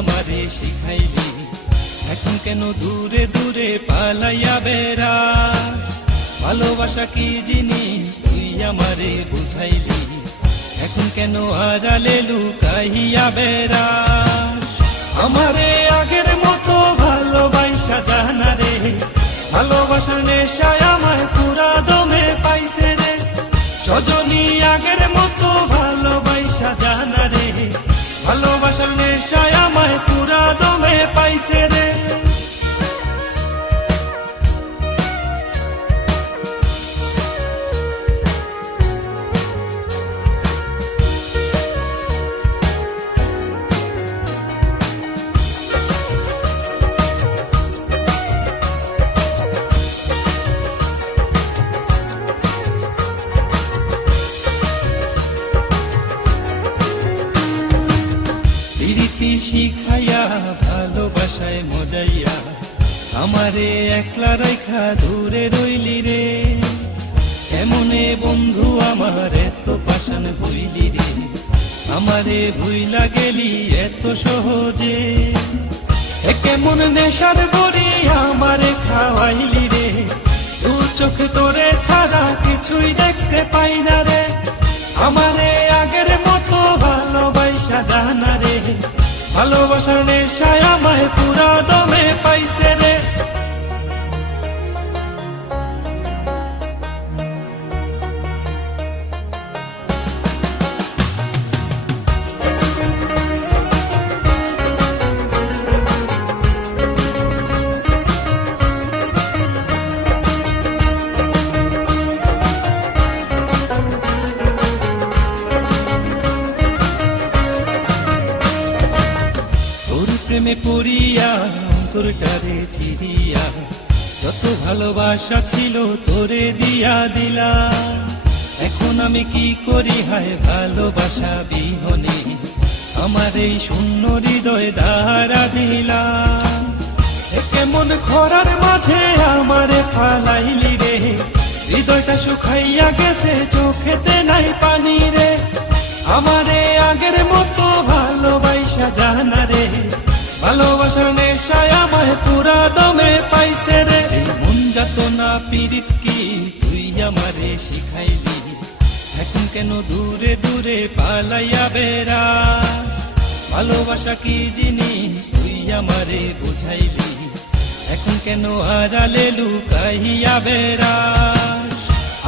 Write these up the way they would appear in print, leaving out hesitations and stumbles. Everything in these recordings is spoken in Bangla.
আমারে শিখাইলি, এখন কেন দূরে দূরে পালাইয়া বেড়াস? ভালোবাসা কি জিনিস তুই আমারে বুঝাইলি, এখন কেন আড়ালে লুকাইয়া বেড়াস? আমারে আগের মতো ভালোবাসা জানা রে, ভালোবাসার নেশায় আমায় পুরা দমে পাইছে রে। সজনী আগের মতো ভালোবাসা জানা রে, ভালোবাসার নেশায় আমায় পুরা দমে পাইছে রে। প্রীতি শিখাইয়া ভালোবাসায় মজাইয়া আমারে একলা রাইখা দূরে রইলি রে। এমনে বন্ধু আমার এত পাষাণ হইলি রে, আমারে ভুইলা গেলি এত সহজে। কেমন নেশার বড়ি আমারে খাওয়াইলি রে, দু চোখে তোরে ছাড়া কিছুই দেখতে পাই না রে। আমারে আগের মতো ভালোবাসা জানা রে, ভালোবাসার নেশায় আমায় পুরা দমে পাইছে রে। প্রেমে পড়িয়া অন্তরটারে চিরিয়া যত ভালোবাসা ছিল তোরে দিয়া দিলা। এখন আমি কি করি হায় ভালোবাসা বিহনে, আমার এই শূন্য হৃদয় দাহারা দিলা। কেমন খরার মাঝে আমারে ফালাইলি রে, হৃদয়টা শুকাইয়া গেছে চোখেতে নাই পানি রে। আমারে আগের মতো ভালোবাসা জানা রে, ভালোবাসার নেশায় আমায় পুরা দমে পাইছে রে। মন যাত না পীড়িত কি তুই আমারে শিখাইলি, এখন কেন দূরে দূরে পালাইয়া বেড়াস? ভালোবাসা কি জিনিস তুই আমারে বুঝাইলি, এখন কেন আড়ালে লুকাইয়া বেড়াস?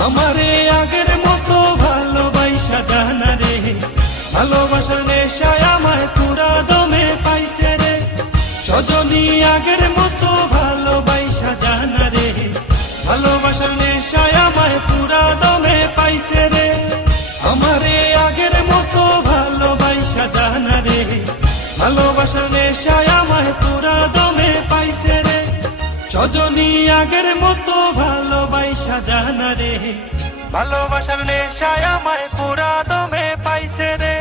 আমারে আগের মতো ভালোবাসা জানা রে, ভালোবাসার নেশায় আমায় পুরা দমে পাইছে রে। সজনী আগের মতো ভালোবাসা জানা রে, ভালোবাসার নেশায় আমায় পুরা দমে পাইছে রে। আমারে আগের মতো ভালোবাসা জানা রে, ভালোবাসার নেশায় আমায় পুরা দমে পাইছে রে। সজনী আগের মতো ভালোবাসা জানা রে, ভালোবাসার নেশায় আমায় পুরা দমে পাইছে রে।